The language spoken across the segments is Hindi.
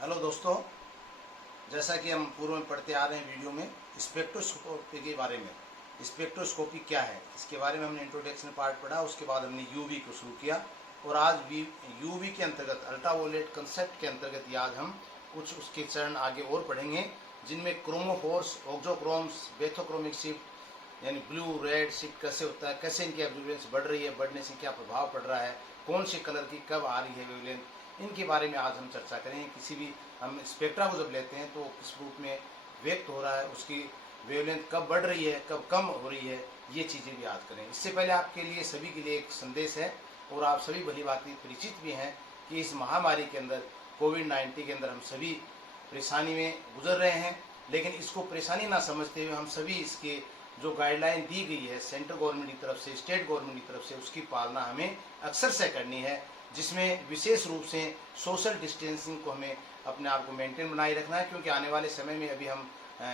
हेलो दोस्तों, जैसा कि हम पूर्व में पढ़ते आ रहे हैं वीडियो में स्पेक्ट्रोस्कोपी के बारे में। स्पेक्ट्रोस्कोपी क्या है इसके बारे में हमने इंट्रोडक्शन पार्ट पढ़ा। उसके बाद हमने यूवी को शुरू किया और आज यूवी के अंतर्गत अल्ट्रावायलेट कंसेप्ट के अंतर्गत आज हम कुछ उसके चरण आगे और पढ़ेंगे, जिनमें क्रोमोफोर्स, ऑक्सोक्रोम्स, बेथोक्रोमिक शिफ्ट यानी ब्लू रेड शिफ्ट कैसे होता है, कैसे इनकी एब्जॉर्बेंस बढ़ रही है, बढ़ने से क्या प्रभाव पड़ रहा है, कौन सी कलर की कब आ रही है वेवलेंथ, इनके बारे में आज हम चर्चा करेंगे। किसी भी हम स्पेक्ट्रा को जब लेते हैं तो किस रूप में व्यक्त हो रहा है, उसकी वेवलेंथ कब बढ़ रही है, कब कम हो रही है, ये चीज़ें भी याद करें। इससे पहले आपके लिए सभी के लिए एक संदेश है और आप सभी भली भांति परिचित भी हैं कि इस महामारी के अंदर कोविड-19 के अंदर हम सभी परेशानी में गुजर रहे हैं, लेकिन इसको परेशानी ना समझते हुए हम सभी इसके जो गाइडलाइन दी गई है सेंट्रल गवर्नमेंट की तरफ से, स्टेट गवर्नमेंट की तरफ से, उसकी पालना हमें अक्सर से करनी है, जिसमें विशेष रूप से सोशल डिस्टेंसिंग को हमें अपने आप को मेंटेन बनाए रखना है, क्योंकि आने वाले समय में अभी हम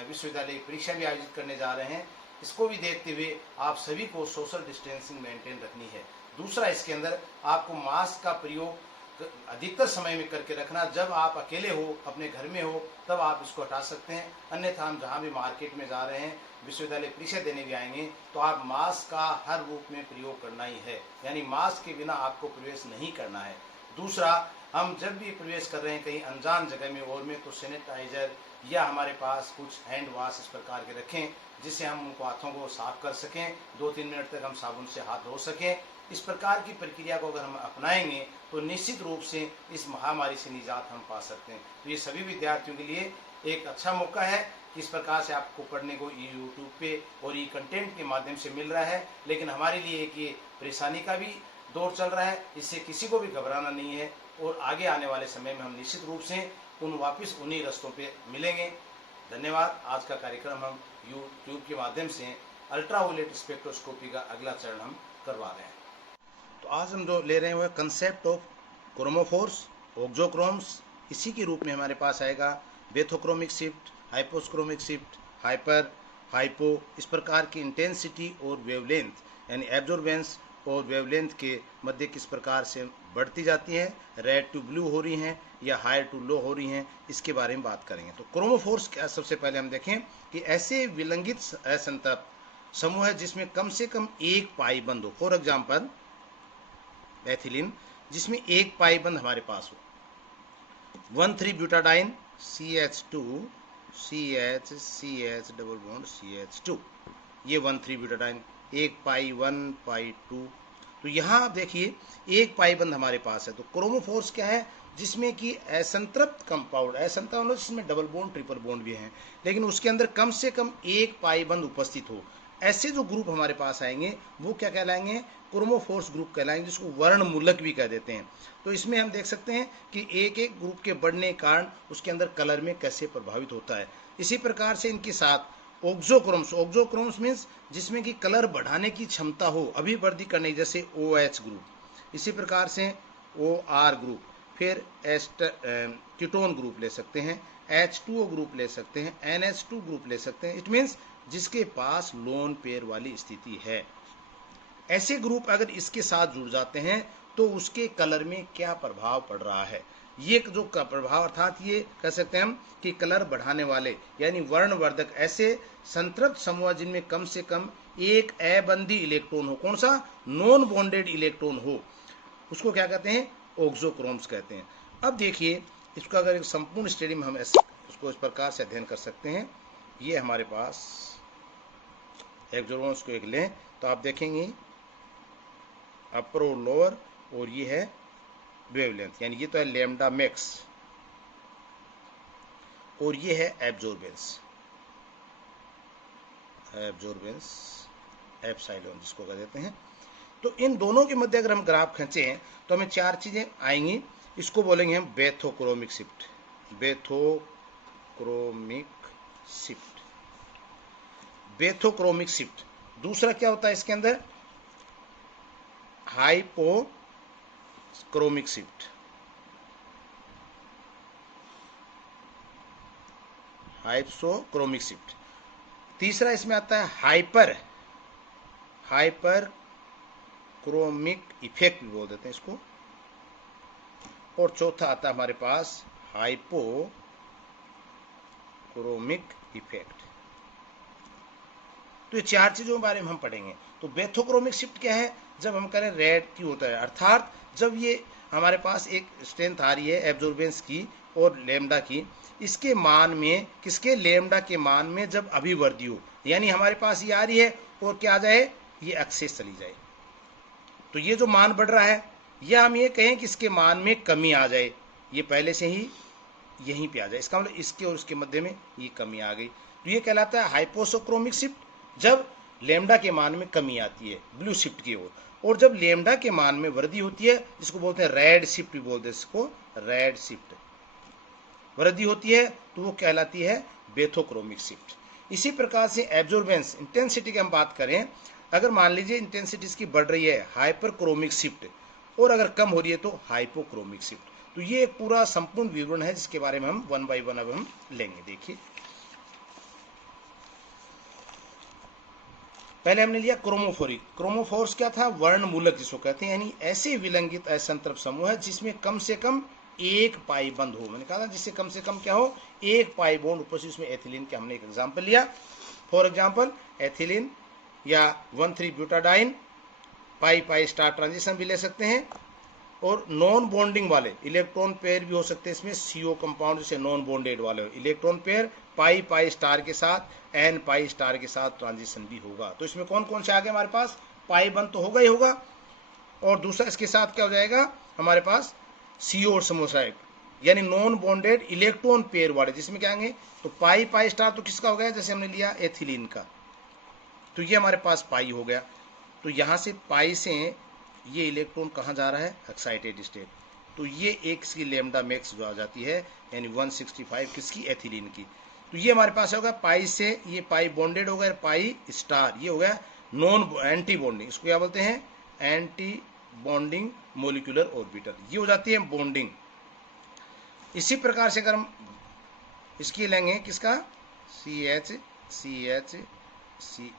विश्वविद्यालय परीक्षा भी आयोजित करने जा रहे हैं। इसको भी देखते हुए आप सभी को सोशल डिस्टेंसिंग मेंटेन रखनी है। दूसरा, इसके अंदर आपको मास्क का प्रयोग अधिकतर समय में करके रखना। जब आप अकेले हो, अपने घर में हो, तब आप इसको हटा सकते हैं, अन्यथा हम जहाँ भी मार्केट में जा रहे हैं, विश्वविद्यालय परीक्षा देने भी आएंगे, तो आप मास्क का हर रूप में प्रयोग करना ही है, यानी मास्क के बिना आपको प्रवेश नहीं करना है। दूसरा, हम जब भी प्रवेश कर रहे हैं कहीं अनजान जगह में और में, तो सैनिटाइजर या हमारे पास कुछ हैंड वॉश इस प्रकार के रखें, जिससे हम उनको हाथों को साफ कर सकें, 2-3 मिनट तक हम साबुन से हाथ धो सकें। इस प्रकार की प्रक्रिया को अगर हम अपनाएंगे तो निश्चित रूप से इस महामारी से निजात हम पा सकते हैं। तो ये सभी विद्यार्थियों के लिए एक अच्छा मौका है कि इस प्रकार से आपको पढ़ने को यूट्यूब पे और ये कंटेंट के माध्यम से मिल रहा है, लेकिन हमारे लिए एक ये परेशानी का भी दौर चल रहा है। इससे किसी को भी घबराना नहीं है और आगे आने वाले समय में हम निश्चित रूप से वापिस उन्हीं रास्तों पे मिलेंगे। धन्यवाद। आज का कार्यक्रम हम यूट्यूब के माध्यम से अल्ट्रावायलेट स्पेक्ट्रोस्कोपी का अगला चरण हम करवा रहे हैं। तो आज हम जो ले रहे हैं वह कंसेप्ट ऑफ क्रोमोफोर्स, ऑक्सोक्रोम्स। इसी के रूप में हमारे पास आएगा बेथोक्रोमिक शिफ्ट, हाइपोस्क्रोमिक शिफ्ट, हाइपर, हाइपो, इस प्रकार की इंटेंसिटी और वेवलेंथ यानी एब्जॉर्बेंस और वेवलेंथ के मध्य किस प्रकार से बढ़ती जाती है, रेड टू ब्लू हो रही हैं या हाई टू लो हो रही हैं, इसके बारे में बात करेंगे। तो क्रोमोफोर्स क्या, सबसे पहले हम देखें कि ऐसे विलंगित असंतृप्त समूह है जिसमें कम से कम एक पाई बंद हो। फॉर एग्जाम्पल एथिलीन, जिसमें एक पाई बंद हमारे पास हो। 1,3-ब्यूटाडाइन CH2 CH CH double bond CH2, ये 1,3-ब्यूटाडाइन, एक पाई 1 पाई 2। तो यहाँ आप देखिए एक पाई बंद हमारे पास है। तो क्रोमोफोर्स क्या है, जिसमें कि असंतृप्त कंपाउंड, असंतृप्त जिसमें डबल बॉन्ड ट्रिपल बॉन्ड भी हैं, लेकिन उसके अंदर कम से कम एक पाई बंद उपस्थित हो। ऐसे जो ग्रुप हमारे पास आएंगे वो क्या कहलाएंगे, क्रोमोफोर्स ग्रुप कहलाएंगे, जिसको वर्णमूलक भी कह देते हैं। तो इसमें हम देख सकते हैं कि एक एक ग्रुप के बढ़ने के कारण उसके अंदर कलर में कैसे प्रभावित होता है। इसी प्रकार से इनके साथ ऑक्सोक्रोम्स, ऑक्सोक्रोम्स मीन्स जिसमें कि कलर बढ़ाने की क्षमता हो, अभिवृद्धि करने, जैसे OH ग्रुप। इसी प्रकार से OR ग्रुप, फिर कीटोन ग्रुप ले सकते हैं, H2O ग्रुप ले सकते हैं, NH2 ग्रुप ले सकते हैं। इट मीन्स जिसके पास लोन पेयर वाली स्थिति है। ऐसे ग्रुप अगर इसके साथ जुड़ जाते हैं तो उसके कलर में क्या प्रभाव पड़ रहा है, ये जो प्रभाव, अर्थात ये कह सकते हैं हम कि कलर बढ़ाने वाले यानी वर्णवर्धक ऐसे संतृप्त समूह जिनमें कम से कम एक अबंधी इलेक्ट्रॉन हो, कौन सा, नॉन बॉन्डेड इलेक्ट्रॉन हो, उसको क्या कहते हैं, ऑक्सोक्रोम्स कहते हैं। अब देखिए इसका अगर एक संपूर्ण स्टडी में हम इसको इस प्रकार से अध्ययन कर सकते हैं। ये हमारे पास एक्सोक्रोम्स को एक लें तो आप देखेंगे अपर और लोअर, और ये है वेवलेंथ, यानी ये तो है लैम्डा मैक्स और ये है एब्जॉर्बेंस, एब्जॉर्बेंस एप्सिलॉन जिसको कह देते हैं। तो इन दोनों के मध्य अगर हम ग्राफ खींचें तो हमें चार चीजें आएंगी। इसको बोलेंगे हम बेथोक्रोमिक शिफ्ट, बेथोक्रोमिक शिफ्ट, बेथोक्रोमिक शिफ्ट। दूसरा क्या होता है इसके अंदर, हाइपोक्रोमिक शिफ्ट, हाइपोक्रोमिक शिफ्ट। तीसरा इसमें आता है हाइपर क्रोमिक इफेक्ट भी बोल देते हैं इसको। और चौथा आता है हमारे पास हाइपोक्रोमिक इफेक्ट। तो ये चार चीजों के बारे में हम पढ़ेंगे। तो बेथोक्रोमिक शिफ्ट क्या है? जब हम करें रेड क्यू होता है, अर्थात जब ये हमारे पास एक स्ट्रेंथ आ रही है एब्जॉर्बेंस की और लेमडा की, इसके मान में, किसके, लेमडा के मान में जब अभिवृद्धि हो, यानी हमारे पास ये आ रही है और क्या आ जाए, ये एक्सेस चली जाए, तो ये जो मान बढ़ रहा है, या हम ये कहें कि इसके मान में कमी आ जाए, ये पहले से ही यहीं पे आ जाए, इसका मतलब इसके और इसके मध्य में ये कमी आ गई, तो ये कहलाता है हाइपोक्रोमिक शिफ्ट, जब लेमडा के मान में कमी आती है ब्लू शिफ्ट की ओर, और जब लेमडा के मान में वृद्धि होती है, जिसको बोलते हैं रेड शिफ्ट भी बोलते हैं, इसको रेड शिफ्ट वृद्धि होती है, तो वो कहलाती है बेथोक्रोमिक शिफ्ट। इसी प्रकार से एब्जॉर्बेंस इंटेंसिटी की हम बात करें, अगर मान लीजिए इंटेंसिटी इसकी बढ़ रही है, हाइपरक्रोमिक शिफ्ट, और अगर कम हो रही है तो हाइपोक्रोमिक शिफ्ट। तो ये एक पूरा संपूर्ण विवरण है जिसके बारे में हम वन बाय वन अब हम लेंगे। देखिए, पहले हमने लिया क्रोमोफोरिक। क्रोमोफोर्स क्या था? वर्णमूलक जिसको कहते हैं, यानी ऐसे विलंगित असंतृप्त समूह है जिसमें कम से कम एक पाई बंद हो। मैंने कहा था जिससे कम से कम क्या हो, एक पाई बॉन्ड उपस्थित। उसमें एथिलीन का हमने एक एग्जांपल लिया, फॉर एग्जांपल एथिलीन या 1,3 ब्यूटाडाइन, पाई पाई स्टार ट्रांजिशन भी ले सकते हैं, और नॉन बॉन्डिंग वाले इलेक्ट्रॉन पेयर भी हो सकते हैं इसमें, सीओ कंपाउंड जैसे नॉन बॉन्डेड वाले इलेक्ट्रॉन पेयर पाई पाई स्टार के साथ, एन पाई स्टार के साथ ट्रांजिशन भी होगा। तो इसमें कौन कौन से आ गए हमारे पास? पाई बंद तो होगा ही होगा, और दूसरा इसके साथ क्या हो जाएगा हमारे पास, सीओ और समोसाइड, यानी नॉन बॉन्डेड इलेक्ट्रॉन पेयर वाले, जिसमें क्या आएंगे, तो पाई पाई स्टार तो किसका हो गया, जैसे हमने लिया एथिलीन का, तो ये हमारे पास पाई हो गया। तो यहां से पाई से ये इलेक्ट्रॉन कहाँ जा रहा है, एक्साइटेड स्टेट, तो ये एक इसकी लेमडा मैक्स जो आ जाती है, यानी 165 किसकी, एथिलीन की। तो ये हमारे पास होगा पाई से, ये पाई बॉन्डेड हो गया, पाई स्टार ये हो गया नॉन एंटी बॉन्डिंग, इसको क्या बोलते हैं, एंटी बॉन्डिंग मोलिकुलर ऑर्बिटल, ये हो जाती है बॉन्डिंग। इसी प्रकार से अगर हम इसकी लेंगे किसका, सी एच सी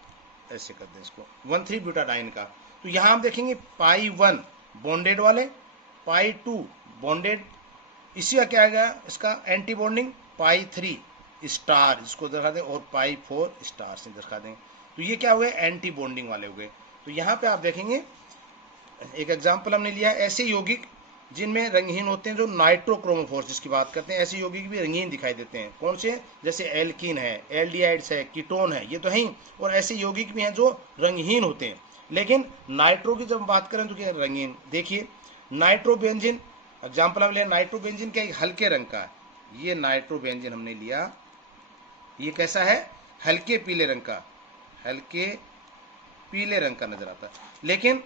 ऐसे कर दें इसको, 1,3 ब्यूटाडाइन का, तो यहां हम देखेंगे पाई 1 बॉन्डेड वाले, पाई 2 बॉन्डेड, इसी का क्या आएगा इसका एंटी बॉन्डिंग, पाई 3 स्टार इसको दिखा दें, और पाई 4 स्टार से दिखा दें, तो ये क्या हो गए, एंटी बॉन्डिंग वाले हो गए। तो यहाँ पे आप देखेंगे एक एग्जाम्पल हमने लिया, ऐसे यौगिक जिनमें रंगहीन होते हैं, जो नाइट्रोक्रोमोफोर्स जिसकी बात करते हैं, ऐसे यौगिक भी रंगीन दिखाई देते हैं। कौन से? जैसे एल्कीन है, एल्डिहाइड्स है, कीटोन है, ये तो है ही, और ऐसे यौगिक भी हैं जो रंगहीन होते हैं। लेकिन नाइट्रो की जब बात करें तो क्या रंगीन, देखिए नाइट्रोबेंजीन एग्जाम्पल हम लिया, नाइट्रोबेंजीन क्या हल्के रंग का है, ये नाइट्रोबेंजीन हमने लिया, ये कैसा है, हल्के पीले रंग का, हल्के पीले रंग का नजर आता है। लेकिन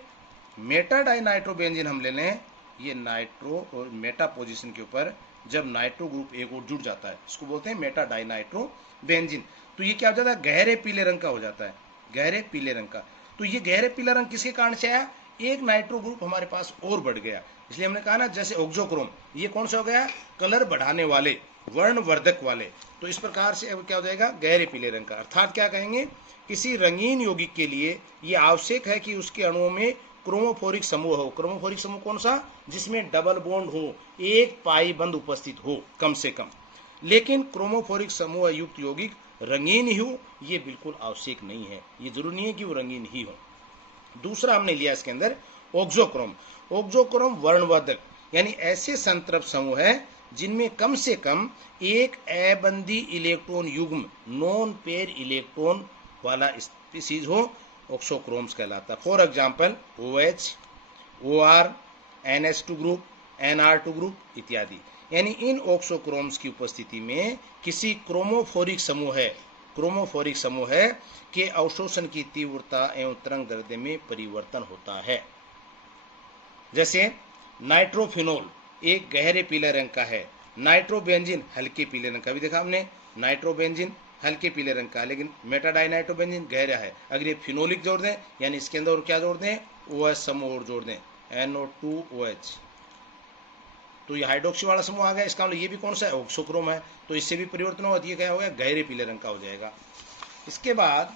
मेटा डाइनाइट्रोबेंजीन हम ले लें, ये नाइट्रो और मेटा पोजीशन के ऊपर जब नाइट्रो ग्रुप एक और जुड़ जाता है, इसको बोलते हैं मेटा डाइनाइट्रोबेंजीन, तो ये क्या हो जाता है, गहरे पीले रंग का हो जाता है, गहरे पीले रंग का। तो ये गहरे पीला रंग किसके कारण से आया, एक नाइट्रो ग्रुप हमारे पास और बढ़ गया, इसलिए हमने कहा ना, जैसे ऑक्सोक्रोम, ये कौन सा हो गया, कलर बढ़ाने वाले, वर्णवर्धक वाले। तो इस प्रकार से अब क्या हो जाएगा, गहरे पीले रंग का। अर्थात क्या कहेंगे, किसी रंगीन यौगिक के लिए ये आवश्यक है कि उसके अणुओं में क्रोमोफोरिक समूह हो। क्रोमोफोरिक समूह कौन सा, जिसमें डबल बॉन्ड हो, एक पाई बंद उपस्थित हो कम से कम। लेकिन क्रोमोफोरिक समूह युक्त यौगिक रंगीन ही हो, ये बिल्कुल आवश्यक नहीं है, ये जरूरी नहीं है कि वो रंगीन ही हो। दूसरा हमने लिया इसके अंदर ऑक्सोक्रोम। ऑक्सोक्रोम वर्णवर्धक, यानी ऐसे संतृप्त समूह है जिनमें कम से कम एक अबंधी इलेक्ट्रॉन युग्म, नॉन पेयर इलेक्ट्रॉन वाला स्पीसीज हो, ऑक्सोक्रोम्स कहलाता है। For example OH, OR, NH2 group, NR2 group इत्यादि। यानी इन ऑक्सोक्रोम्स की उपस्थिति में किसी क्रोमोफोरिक समूह है के अवशोषण की तीव्रता एवं तरंग दैर्ध्य में परिवर्तन होता है। जैसे नाइट्रोफिनोल एक गहरे पीले रंग का है, नाइट्रोबेंजीन हल्के पीले रंग का भी देखा हमने, नाइट्रोबेंजीन हल्के पीले रंग का, लेकिन मेटाडाइनाइट्रोबेंजीन गहरा है। अगर ये फिनोलिक जोड़ दें, यानी इसके अंदर और क्या जोड़ दें, OH समूह और जोड़ दें, NO2OH, तो ये हाइड्रोक्सी वाला समूह आ गया, इसका मतलब ये भी कौन सा है, ऑक्सोक्रोम है, तो इससे भी परिवर्तन होगा, ये क्या हो गया, गहरे पीले रंग का हो जाएगा। इसके बाद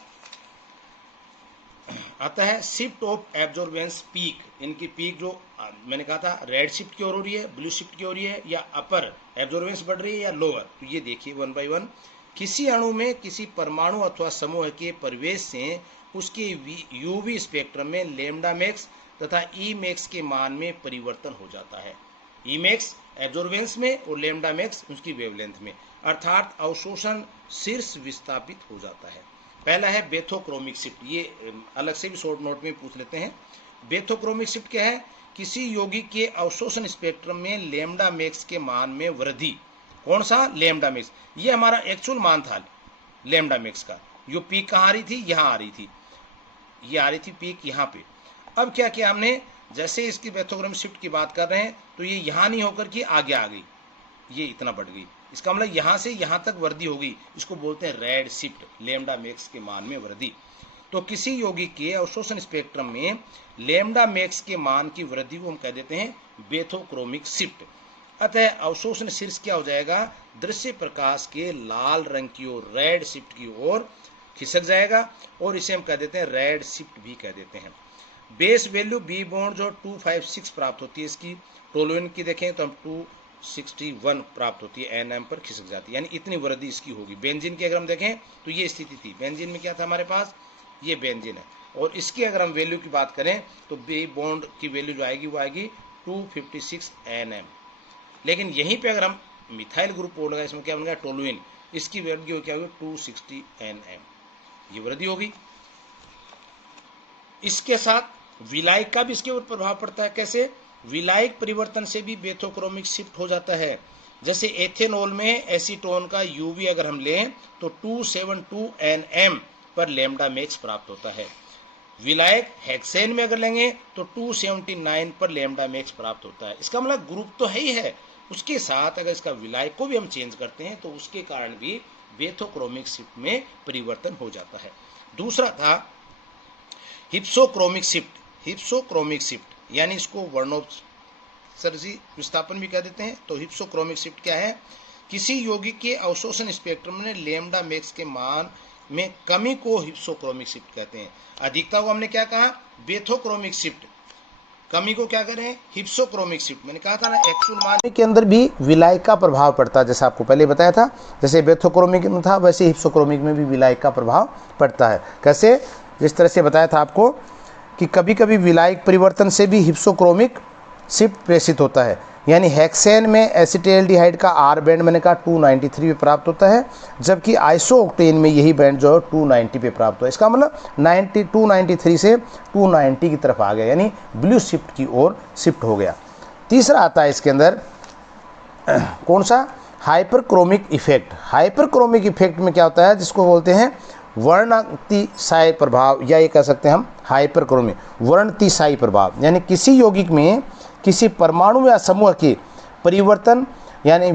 आता है शिफ्ट ऑफ एब्जॉर्बेंस पीक, इनकी पीक जो मैंने कहा था रेड शिफ्ट की ओर हो रही है, ब्लू शिफ्ट की हो रही है, या अपर एब्जॉर्बेंस बढ़ रही है या लोअर। तो ये देखिए वन बाय वन। किसी अणु में किसी परमाणु अथवा समूह के प्रवेश से उसके यूवी स्पेक्ट्रम में लेमडा मैक्स तथा ई मैक्स के मान में परिवर्तन हो जाता है। ई मैक्स एब्जॉर्बेंस में और लेमडा मैक्स उसकी वेवलेंथ में, अर्थात अवशोषण शीर्ष विस्थापित हो जाता है। पहला है बेथोक्रोमिक शिफ्ट, ये अलग से भी शॉर्ट नोट में पूछ लेते हैं। बेथोक्रोमिक शिफ्ट क्या है? किसी यौगिक के अवशोषण स्पेक्ट्रम में लेमडा मैक्स के मान में वृद्धि। कौन सा? Lambda max. ये हमारा एक्चुअल मान था लेमडा मैक्स का। जो पीक कहाँ आ रही थी? यहाँ आ रही थी, ये आ रही थी पीक यहाँ पे। अब क्या किया हमने, जैसे इसकी बेथोक्रोमिक शिफ्ट की बात कर रहे हैं तो ये यहाँ नहीं होकर के आगे आ गई, ये इतना बढ़ गई। इसका मतलब यहाँ से यहाँ तक वृद्धि होगी, इसको बोलते हैं रेड शिफ्ट, लेमडा मैक्स के मान में वृद्धि। तो किसी यौगिक के अवशोषण स्पेक्ट्रम में लेमडा मैक्स के मान की वृद्धि को हम कह देते हैं बेथोक्रोमिक शिफ्ट। अतः अवशोषण शीर्ष क्या हो जाएगा? दृश्य प्रकाश के लाल रंग की ओर, रेड शिफ्ट की ओर खिसक जाएगा, और इसे हम कह देते हैं रेड शिफ्ट भी कह देते हैं। बेस वैल्यू बी बॉन्ड जो 256 प्राप्त होती है इसकी, टोलुइन की देखें तो हम 261 प्राप्त होती है, एनएम पर खिसक जाती है, यानी इतनी वृद्धि इसकी होगी। बेंजीन की अगर हम देखें तो ये स्थिति थी, बेंजीन में क्या था हमारे पास? ये बेंजीन है, और इसकी अगर हम वैल्यू की बात करें तो बी बॉन्ड की वैल्यू जो आएगी वो आएगी 256 एनएम। लेकिन यहीं पे अगर हम मिथाइल ग्रुप बोलेगा, इसमें क्या बन गया? टोलुइन, इसकी वैल्यू क्या होगी? 260 एनएम, ये वृद्धि होगी। इसके साथ विलायक का भी इसके ऊपर प्रभाव पड़ता है। कैसे? विलायक परिवर्तन से भी बेथोक्रोमिक शिफ्ट हो जाता है। जैसे एथेनॉल में एसीटोन का यूवी अगर हम लें तो 272 एनएम पर लेमडा मैक्स प्राप्त होता है। विलायक हेक्सेन में अगर लेंगे तो 279 पर लेमडा मैक्स प्राप्त होता है। इसका मतलब ग्रुप तो है ही है, उसके साथ अगर इसका विलायक को भी हम चेंज करते हैं तो उसके कारण भी बेथोक्रोमिक शिफ्ट में परिवर्तन हो जाता है। दूसरा था हिप्सोक्रोमिक शिफ्ट। हिप्सोक्रोमिक शिफ्ट यानी इसको वर्णोत्सर्जी विस्थापन भी कह देते हैं। तो हिप्सोक्रोमिक शिफ्ट क्या है? किसी यौगिक के अवशोषण स्पेक्ट्रम में लेमडा मैक्स के मान में कमी को हिप्सोक्रोमिक शिफ्ट कहते हैं। अधिकता को हमने क्या कहा? बेथोक्रोमिक शिफ्ट। कमी को क्या करें? Hypsochromic shift. मैंने कहा था ना एक्चुअल मान के अंदर भी विलायक का प्रभाव पड़ता है, जैसा आपको पहले बताया था। जैसे बेथोक्रोमिक में था वैसे हिप्सोक्रोमिक में भी विलायक का प्रभाव पड़ता है। कैसे? जिस तरह से बताया था आपको कि कभी कभी विलायक परिवर्तन से भी हिप्सोक्रोमिक शिफ्ट प्रेषित होता है। यानी हेक्सेन में एसिटाल्डिहाइड का आर बैंड मैंने कहा 293 पे प्राप्त होता है, जबकि आइसोओक्टेन में यही बैंड जो है 290 पे प्राप्त हुआ है। इसका मतलब 293 से 290 की तरफ आ गया, यानी ब्लू शिफ्ट की ओर शिफ्ट हो गया। तीसरा आता है इसके अंदर कौन सा? Hyperchromic effect. हाइपरक्रोमिक इफेक्ट में क्या होता है? जिसको बोलते हैं वर्णतिशायी प्रभाव, या ये कह सकते हैं हम हाइपरक्रोमिक वर्णतिशायी प्रभाव। यानी किसी यौगिक में किसी परमाणु या समूह के परिवर्तन यानी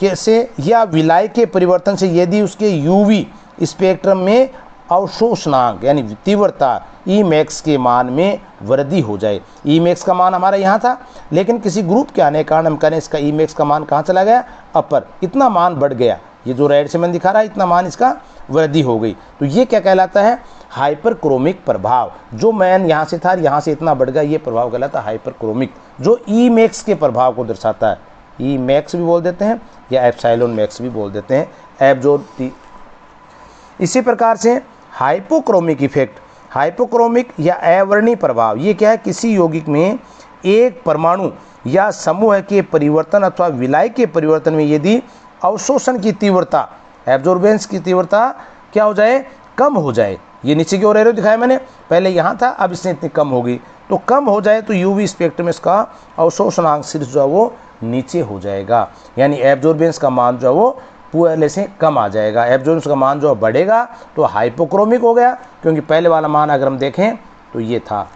कैसे या विलायक के परिवर्तन से यदि उसके यूवी स्पेक्ट्रम में अवशोषणांक यानी तीव्रता ई मैक्स के मान में वृद्धि हो जाए। ई मैक्स का मान हमारा यहाँ था, लेकिन किसी ग्रुप के आने के कारण हम कहें इसका ई मैक्स का मान कहाँ चला गया? अपर। इतना मान बढ़ गया, ये जो रेड से मैंने दिखा रहा है, इतना मान इसका वृद्धि हो गई। तो ये क्या कहलाता है? हाइपरक्रोमिक प्रभाव। जो मैन यहाँ से था यहाँ से इतना बढ़ गया, ये प्रभाव कहलाता है हाइपरक्रोमिक, जो ई मैक्स के प्रभाव को दर्शाता है। ई मैक्स भी बोल देते हैं या एप्सिलॉन मैक्स भी बोल देते हैं, एब्जॉर्ब। इसी प्रकार से हाइपोक्रोमिक इफेक्ट, हाइपोक्रोमिक या अवर्णीय प्रभाव, ये क्या है? किसी यौगिक में एक परमाणु या समूह के परिवर्तन अथवा विलायक के परिवर्तन में यदि अवशोषण की तीव्रता, एब्जॉर्बेंस की तीव्रता क्या हो जाए? कम हो जाए। ये नीचे की ओर एरो दिखाया मैंने, पहले यहाँ था, अब इसने इतनी कम हो गई। तो कम हो जाए तो यूवी स्पेक्ट्रम में इसका अवशोषणांक शीर्ष जो है वो नीचे हो जाएगा, यानी एब्जॉर्बेंस का मान जो है वो पहले से कम आ जाएगा। एब्जॉर्बेंस का मान जो बढ़ेगा तो हाइपोक्रोमिक हो गया, क्योंकि पहले वाला मान अगर हम देखें तो ये था,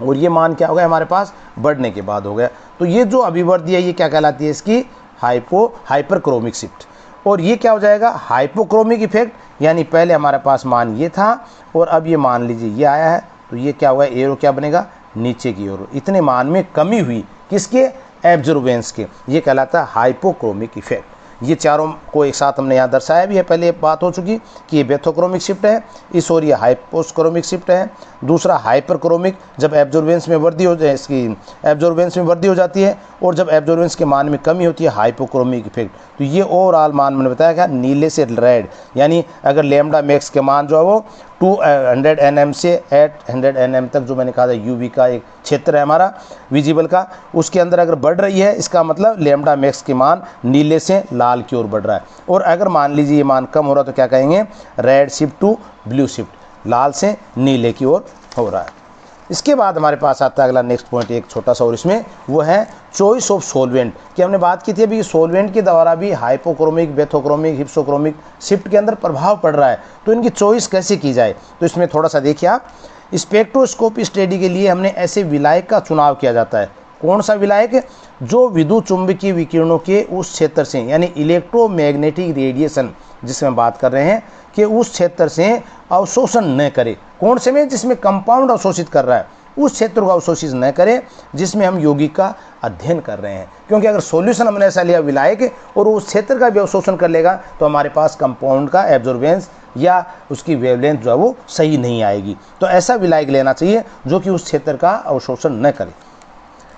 और ये मान क्या हो गया हमारे पास? बढ़ने के बाद हो गया। तो ये जो अभिवृद्धि है ये क्या कहलाती है? इसकी हाइपरक्रोमिक शिफ्ट। और ये क्या हो जाएगा? हाइपोक्रोमिक इफेक्ट, यानी पहले हमारे पास मान ये था और अब ये मान लीजिए ये आया है, तो ये क्या होगा? एरो क्या बनेगा? नीचे की ओर। इतने मान में कमी हुई, किसके? एब्जॉर्बेंस के। ये कहलाता है हाइपोक्रोमिक इफेक्ट। ये चारों को एक साथ हमने यहाँ दर्शाया भी है, पहले बात हो चुकी कि ये बेथोक्रोमिक शिफ्ट है, इस और ये हाइपोक्रोमिक शिफ्ट है। दूसरा हाइपरक्रोमिक, जब एब्जॉर्बेंस में वृद्धि हो जाए, इसकी एब्जॉर्बेंस में वृद्धि हो जाती है और जब एब्जॉर्बेंस के मान में कमी होती है, हाइपोक्रोमिक इफेक्ट। तो ये ओवरऑल मान मैंने बताया क्या, नीले से रेड, यानी अगर लैम्डा मैक्स के मान जो है वो 200 nm से 800 nm तक, जो मैंने कहा था यूवी का एक क्षेत्र है हमारा विजिबल का, उसके अंदर अगर बढ़ रही है, इसका मतलब लैम्डा मैक्स के मान नीले से लाल की ओर बढ़ रहा है। और अगर मान लीजिए ये मान कम हो रहा है तो क्या कहेंगे, red shift to blue shift, लाल से नीले की ओर हो रहा है। इसके बाद हमारे पास आता है अगला नेक्स्ट पॉइंट, एक छोटा सा और इसमें वो है चॉइस ऑफ सोलवेंट, कि हमने बात की थी अभी सोलवेंट के द्वारा भी हाइपोक्रोमिक, बेथोक्रोमिक, हिप्सोक्रोमिक शिफ्ट के अंदर प्रभाव पड़ रहा है, तो इनकी चॉइस कैसे की जाए। तो इसमें थोड़ा सा देखिए आप, स्पेक्ट्रोस्कोपी स्टडी के लिए हमने ऐसे विलायक का चुनाव किया जाता है। कौन सा विलायक, जो विद्युत चुंबकीय विकिरणों के उस क्षेत्र से, यानी इलेक्ट्रोमैग्नेटिक रेडिएशन जिसमें बात कर रहे हैं, कि उस क्षेत्र से अवशोषण न करे। कौन से में, जिसमें कंपाउंड अवशोषित कर रहा है, उस क्षेत्र को अवशोषित न करे जिसमें हम यौगिक का अध्ययन कर रहे हैं। क्योंकि अगर सॉल्यूशन हमने ऐसा लिया विलायक और उस क्षेत्र का भी अवशोषण कर लेगा तो हमारे पास कंपाउंड का एब्जॉर्बेंस या उसकी वेवलेंथ जो है वो सही नहीं आएगी। तो ऐसा विलायक लेना चाहिए जो कि उस क्षेत्र का अवशोषण न करे।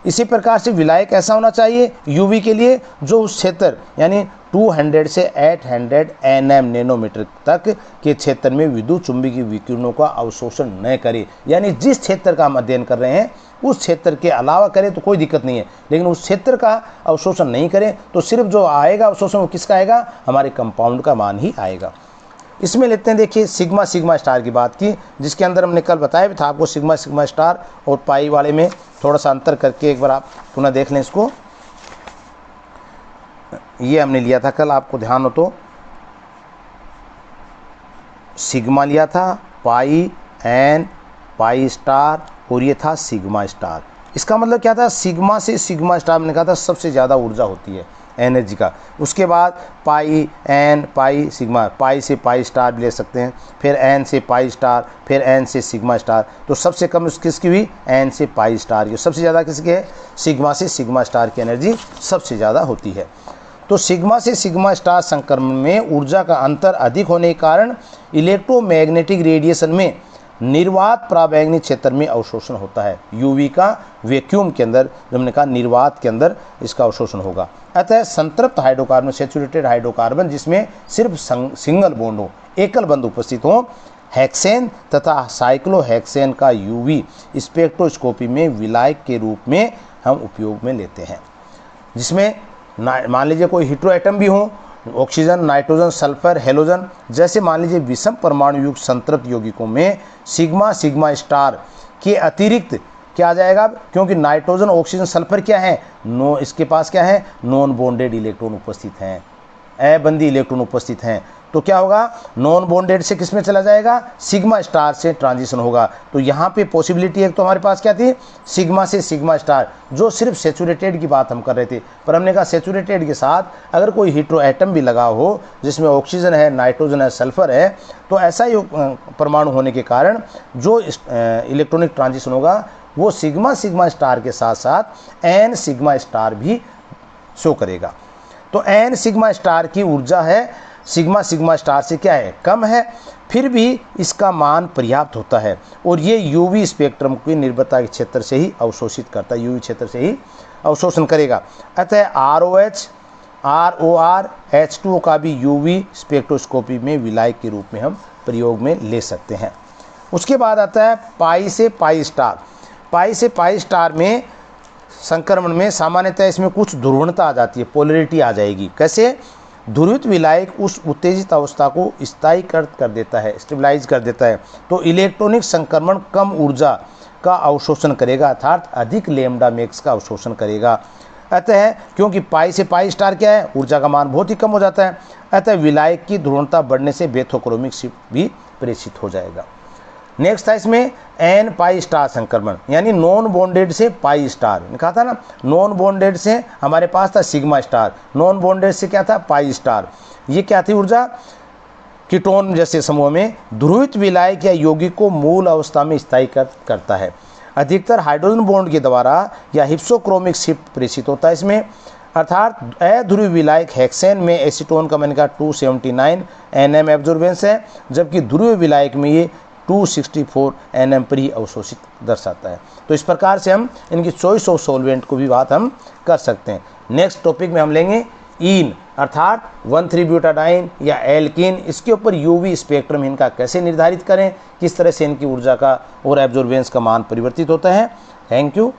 इसी प्रकार से विलायक ऐसा होना चाहिए यूवी के लिए जो उस क्षेत्र यानी 200 से 800 nm नैनोमीटर तक के क्षेत्र में विद्युत चुंबकीय विकिरणों का अवशोषण न करे। यानी जिस क्षेत्र का हम अध्ययन कर रहे हैं उस क्षेत्र के अलावा करें तो कोई दिक्कत नहीं है, लेकिन उस क्षेत्र का अवशोषण नहीं करें तो सिर्फ जो आएगा अवशोषण वो किसका आएगा, हमारे कंपाउंड का मान ही आएगा। इसमें लेते हैं, देखिए सिग्मा सिग्मा स्टार की बात की, जिसके अंदर हमने कल बताया भी था आपको सिग्मा सिग्मा स्टार और पाई वाले में थोड़ा सा अंतर करके एक बार आप पुनः देख लें इसको। ये हमने लिया था कल, आपको ध्यान हो तो सिग्मा लिया था, पाई, एन, पाई स्टार और ये था सिग्मा स्टार। इसका मतलब क्या था, सिग्मा से सिग्मा स्टार मैंने कहा था सबसे ज़्यादा ऊर्जा होती है एनर्जी का। उसके बाद पाई, एन, पाई, सिग्मा, पाई से पाई स्टार भी ले सकते हैं, फिर एन से पाई स्टार, फिर एन से सिग्मा स्टार। तो सबसे कम किसकी हुई, एन से पाई स्टार की। सबसे ज़्यादा किसकी है, सिग्मा से सिग्मा स्टार की एनर्जी सबसे ज़्यादा होती है। तो सिग्मा से सिग्मा स्टार संक्रमण में ऊर्जा का अंतर अधिक होने के कारण इलेक्ट्रोमैग्नेटिक रेडिएशन में निर्वात पराबैंगनी क्षेत्र में अवशोषण होता है। यूवी का वैक्यूम के अंदर, जो हमने कहा निर्वात के अंदर इसका अवशोषण होगा। अतः संतृप्त हाइड्रोकार्बन, सैचुरेटेड हाइड्रोकार्बन जिसमें सिर्फ सिंगल बॉन्ड हो, एकल बंध उपस्थित हो, हेक्सेन तथा साइक्लोहेक्सेन का यूवी स्पेक्ट्रोस्कोपी में विलायक के रूप में हम उपयोग में लेते हैं। जिसमें मान लीजिए कोई हीट्रो एटम भी हो, ऑक्सीजन, नाइट्रोजन, सल्फर, हेलोजन जैसे मान लीजिए विषम परमाणु युक्त संतृप्त यौगिकों में सिग्मा सिग्मा स्टार के अतिरिक्त क्या आ जाएगा, क्योंकि नाइट्रोजन, ऑक्सीजन, सल्फर क्या है, नो, इसके पास क्या है, नॉन बॉन्डेड इलेक्ट्रॉन उपस्थित हैं, अबंधी इलेक्ट्रॉन उपस्थित हैं। तो क्या होगा, नॉन बॉन्डेड से किस में चला जाएगा, सिग्मा स्टार से ट्रांजिशन होगा। तो यहाँ पे पॉसिबिलिटी एक तो हमारे पास क्या थी, सिग्मा से सिग्मा स्टार, जो सिर्फ सैचुरेटेड की बात हम कर रहे थे, पर हमने कहा सैचुरेटेड के साथ अगर कोई हीट्रो एटम भी लगा हो जिसमें ऑक्सीजन है, नाइट्रोजन है, सल्फर है, तो ऐसा ही परमाणु होने के कारण जो इलेक्ट्रॉनिक ट्रांजिशन होगा वो सिग्मा सिग्मा स्टार के साथ साथ एन सिग्मा स्टार भी शो करेगा। तो एन सिग्मा स्टार की ऊर्जा है सिग्मा सिग्मा स्टार से क्या है, कम है, फिर भी इसका मान पर्याप्त होता है और ये यूवी स्पेक्ट्रम की निर्भरता के क्षेत्र से ही अवशोषित करता है, यूवी क्षेत्र से ही अवशोषण करेगा। अतः ROH, ROR, H2O का भी यूवी स्पेक्ट्रोस्कोपी में विलायक के रूप में हम प्रयोग में ले सकते हैं। उसके बाद आता है पाई से पाई स्टार। पाई से पाई स्टार में संक्रमण में सामान्यतः इसमें कुछ ध्रुवणता आ जाती है, पोलरिटी आ जाएगी। कैसे, ध्रुवित विलायक उस उत्तेजित अवस्था को स्थायीकृत कर देता है, स्टेबलाइज कर देता है, तो इलेक्ट्रॉनिक संक्रमण कम ऊर्जा का अवशोषण करेगा, अर्थात अधिक लैम्डा मैक्स का अवशोषण करेगा। अतः क्योंकि पाई से पाई स्टार क्या है, ऊर्जा का मान बहुत ही कम हो जाता है, अतः विलायक की ध्रुवणता बढ़ने से बेथोक्रोमिक शिफ्ट भी प्रेषित हो जाएगा। नेक्स्ट था इसमें एन पाई स्टार संक्रमण, यानी नॉन बॉन्डेड से पाई स्टार, कहा था ना, नॉन बॉन्डेड से हमारे पास था सिग्मा स्टार, नॉन बॉन्डेड से क्या था, पाई स्टार। ये क्या थी ऊर्जा, कीटोन जैसे समूह में ध्रुवित विलायक या यौगिक को मूल अवस्था में स्थायी करता है। अधिकतर हाइड्रोजन बॉन्ड के द्वारा या हिप्सोक्रोमिक शिफ्ट प्रेषित होता है इसमें। अर्थात अध्रुवीय विलायक हेक्सेन में एसीटोन का मैंने कहा 279 Nm एब्जॉर्बेंस है, जबकि ध्रुवीय विलायक में ये 264 Nm पर ही अवशोषित दर्शाता है। तो इस प्रकार से हम इनकी चॉइस ऑफ सॉल्वेंट को भी बात हम कर सकते हैं। नेक्स्ट टॉपिक में हम लेंगे ईन अर्थात 1,3-ब्यूटाडाइन या एल्कीन। इसके ऊपर यूवी स्पेक्ट्रम इनका कैसे निर्धारित करें, किस तरह से इनकी ऊर्जा का और एब्जॉर्बेंस का मान परिवर्तित होता है। Thank you.